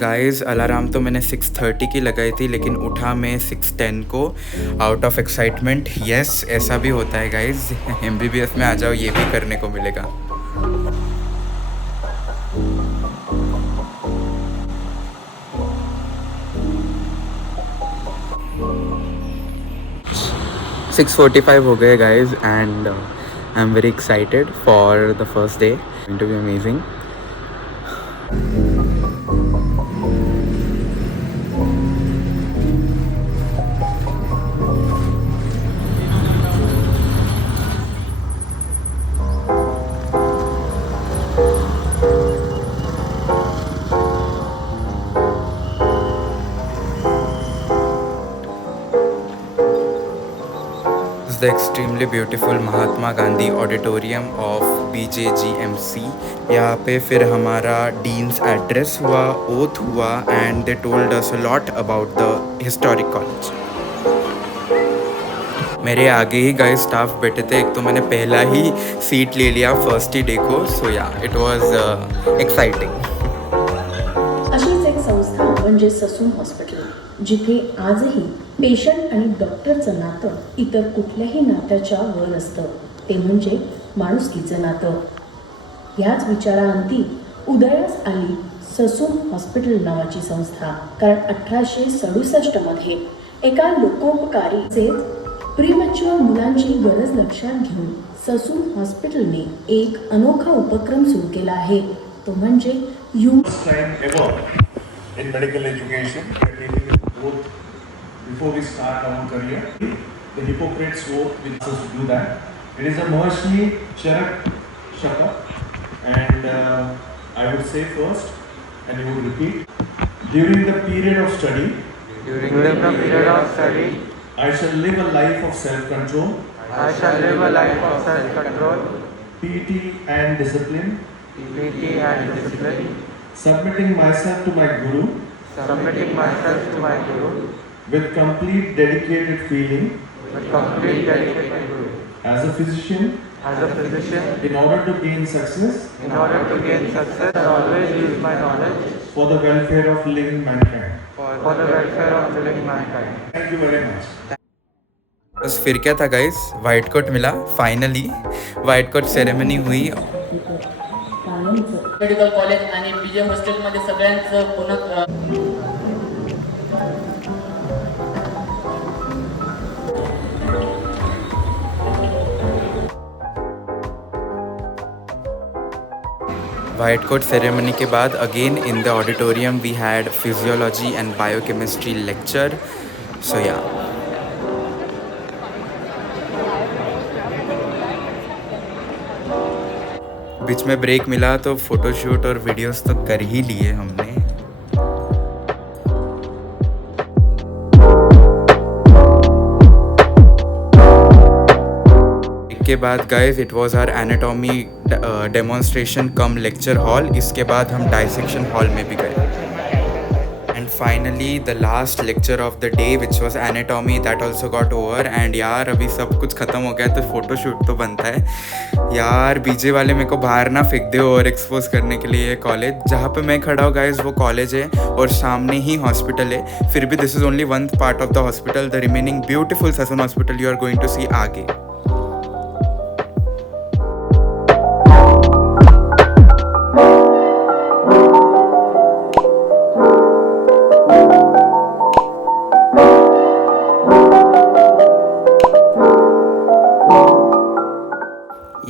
Guys alarm तो मैंने 6:30 की लगाई थी, लेकिन उठा मैं 6:10 को आउट ऑफ एक्साइटमेंट। यस, ऐसा भी होता है गाइस। MBBS में आ जाओ, ये भी करने को मिलेगा। 6:45 हो गए guys and I am very excited for the first day. Going to be amazing. The extremely beautiful Mahatma Gandhi auditorium of BJGMC। यहाँ पे फिर हमारा डीन्स एड्रेस हुआ, ओथ हुआ and they told us a lot about the historic college. मेरे आगे ही guys staff बैठे थे। एक तो मैंने पहला ही सीट ले लिया फर्स्ट ही डे को, सो या इट वॉज एक्साइटिंग। अशीच एक संस्था म्हणजे ससून हॉस्पिटल, जिथे आजही पेशंट आणि डॉक्टरचं नातं इतर कुठल्याही नात्याच्या वर असतं, ते म्हणजे माणुसकीचं नातं। ह्याच विचारांती उदयास आली ससून हॉस्पिटल नावाची संस्था। कारण 1867 मध्ये एका लोकोपकारीचे प्रीमॅच्युअर मुलांची गरज लक्षात घेऊन ससून हॉस्पिटलने एक अनोखा उपक्रम सुरू केला आहे, तो म्हणजे First time ever in medical education, both before we start our career, the Hippocrates oath which us to do that. It is a Mahashni Charak Shapak, and I would say first, and you would repeat. During the period of study, I shall live a life of self-control, piety and discipline, submitting myself to my guru with complete dedicated feeling. As a physician, in order to gain success, I always use my knowledge for the welfare of living mankind. for the welfare of living mankind. Thank you very much. बस फिर क्या था guys, white coat मिला finally. White coat ceremony हुई। Medical college आणि BJ हॉस्टेलमध्ये सगळ्यांचं पुन्हा वाइट कोट सेरेमनी के बाद again in the auditorium we had physiology and biochemistry lecture. So या बीच में ब्रेक मिला तो फोटोशूट और वीडियोस तो कर ही लिए हमने। के बाद guys it was our anatomy demonstration cum lecture hall. इसके बाद हम डाइसेक्शन हॉल में भी गए and finally the last lecture of the day which was anatomy, that also got over. And यार अभी सब कुछ ख़त्म हो गया तो फोटोशूट तो बनता है यार। BJ वाले मेरे को बाहर ना फेंक दे और एक्सपोज करने के लिए। कॉलेज जहाँ पे मैं खड़ा हूँ गाइस वो कॉलेज है और सामने ही हॉस्पिटल है। फिर भी this is only one part of the hospital. The remaining beautiful Sassoon hospital you are going to see आगे।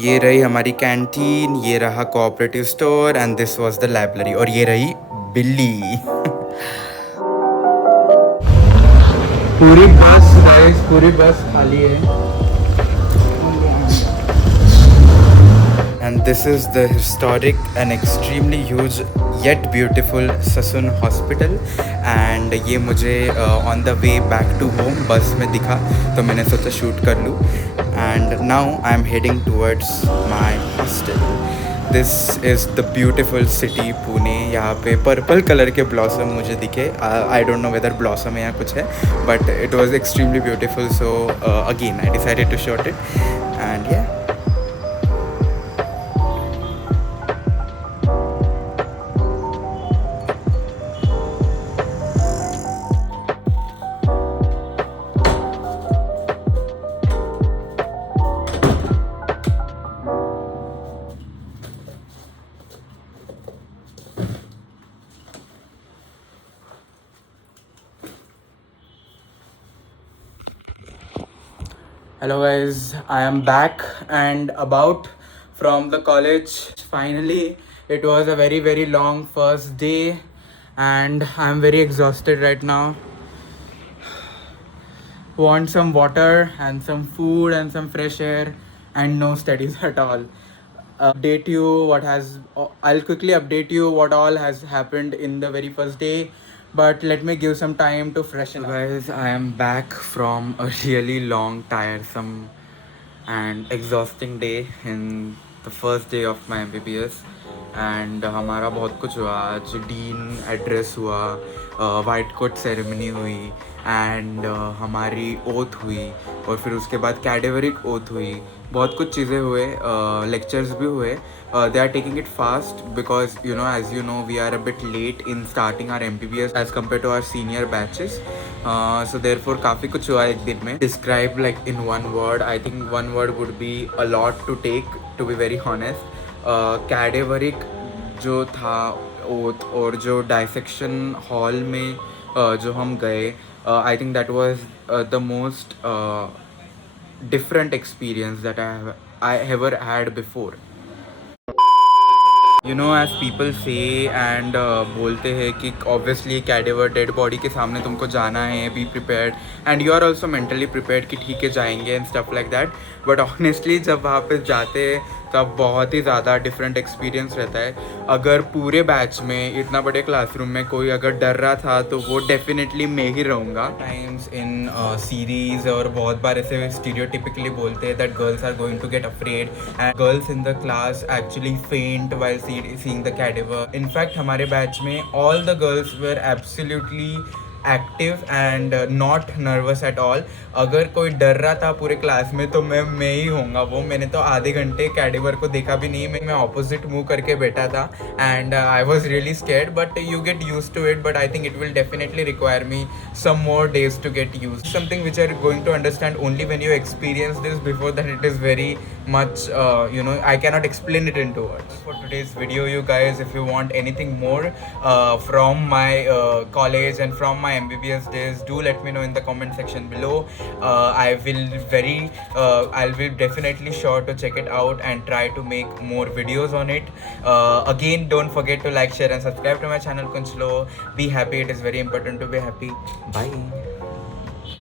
ये रही हमारी कैंटीन, ये रहा cooperative store and this was the library. और ये रही बिल्ली। पूरी बस गाइस, पूरी बस खाली है। And this is the historic and extremely huge yet beautiful Sassoon hospital. And ये मुझे on the way back to home bus में दिखा तो मैंने सोचा शूट कर लूँ। And now I'm heading towards my hostel. This is the beautiful city Pune। यहाँ पे पर्पल कलर के ब्लॉसम मुझे दिखे। I don't know whether blossom है या कुछ है, but it was extremely beautiful. So again I decided to shoot it and yeah। Hello guys, I am back and about from the college. Finally, it was a very long first day and I am very exhausted right now. Want some water and some food and some fresh air and no studies at all. Update you what has I'll quickly update you what all has happened in the very first day, but let me give some time to freshen up. Guys, I am back from a really long, tiresome and exhausting day in the first day of my MBBS. And हमारा बहुत कुछ हुआ आज. Dean address हुआ, white coat ceremony हुई and हमारी oath हुई और फिर उसके बाद कैडेवरिक ओथ हुई. बहुत कुछ चीज़ें हुए, लेक्चर्स भी हुए. They are taking it fast because you know as you know we are a bit late in starting our MBBS as compare to our senior batches. So therefore काफ़ी कुछ हुआ एक दिन में. Describe like in one word, I think one word would be a lot to take, to be very honest. Cadaveric जो था oath और जो डाइसेक्शन हॉल में जो हम गए, I think that was the most different experience that I ever had before. You know, as people say and बोलते हैं कि obviously cadaver dead body के सामने तुमको जाना है, be prepared and you are also mentally prepared कि ठीक है जाएंगे and stuff like that. But honestly जब वहाँ पे जाते हैं तब बहुत ही ज़्यादा डिफरेंट एक्सपीरियंस रहता है. अगर पूरे बैच में इतना बड़े क्लासरूम में कोई अगर डर रहा था तो वो डेफिनेटली मैं ही रहूँगा. टाइम्स इन सीरीज़ और बहुत बार ऐसे स्टीरियोटिपिकली बोलते हैं that girls are going to get afraid and girls in the class actually faint while seeing the cadaver. In fact हमारे बैच में all the girls were absolutely active and not nervous at all. अगर कोई डर रहा था पूरे class में तो मैं ही होऊंगा वो. मैंने तो आधे घंटे कैडेवर को देखा भी नहीं. मैं ऑपोजिट मूव करके बैठा था and I was really scared but you get use to it. But I think it will definitely require me some more days to get use. Something which are going to understand only when you experience this. Before that it is very much I cannot explain it into words. For today's video you guys, if you want anything more from my college and from my MBBS days, do let me know in the comment section below. I'll be definitely sure to check it out and try to make more videos on it. Again, don't forget to like, share and subscribe to my channel Kunchlo. Be happy, it is very important to be happy. Bye.